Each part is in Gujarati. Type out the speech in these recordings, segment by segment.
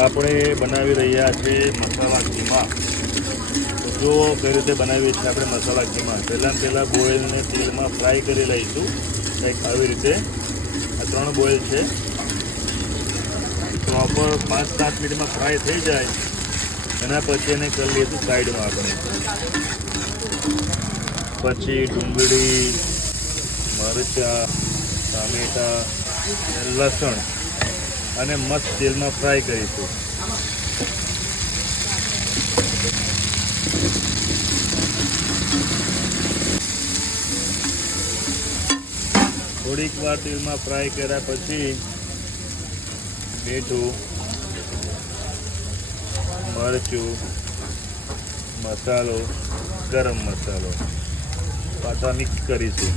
આપણે બનાવી રહ્યા છીએ મસાલા કીમા. તો જો કઈ રીતે બનાવીએ છીએ આપણે મસાલા કીમા. પહેલાં બોઇલને તેલમાં ફ્રાય કરી લઈશું કંઈક આવી રીતે. આ 3 બોઇલ છે. પ્રોપર 5-7 મિનિટમાં ફ્રાય થઈ જાય એના પછી એને કરી લઈશું સાઈડમાં આપણે. પછી ડુંગળી, મરચાં, ટામેટાં, લસણ અને મસ્ત તેલમાં ફ્રાય કરીશું. થોડીક વાર તેલમાં ફ્રાય કર્યા પછી મીઠું, મરચું, મસાલો, ગરમ મસાલો પાછા મિક્સ કરીશું.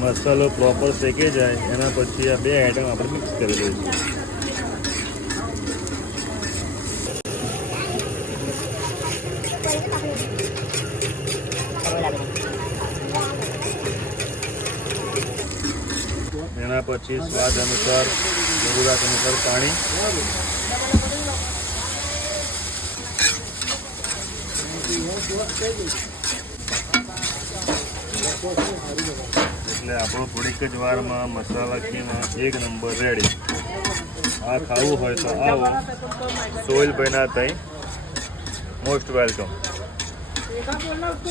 મસાલો પ્રોપર શેકી જાય એના પછી આ 2 આઈટમ આપણે મિક્સ કરી દઈશું. એના પછી સ્વાદ અનુસાર, જરૂરિયાત અનુસાર પાણી. એટલે આપણું થોડીક જ વારમાં મસાલા કીમા 1 નંબર રેડી. આ ખાવું હોય તો આવો સોહિલભાઈના ત્યાં. Most welcome.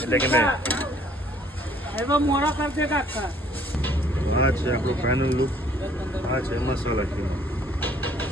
એટલે કે મેં આ છે આપણું ફાઇનલ લુક. આ છે મસાલા કીમા.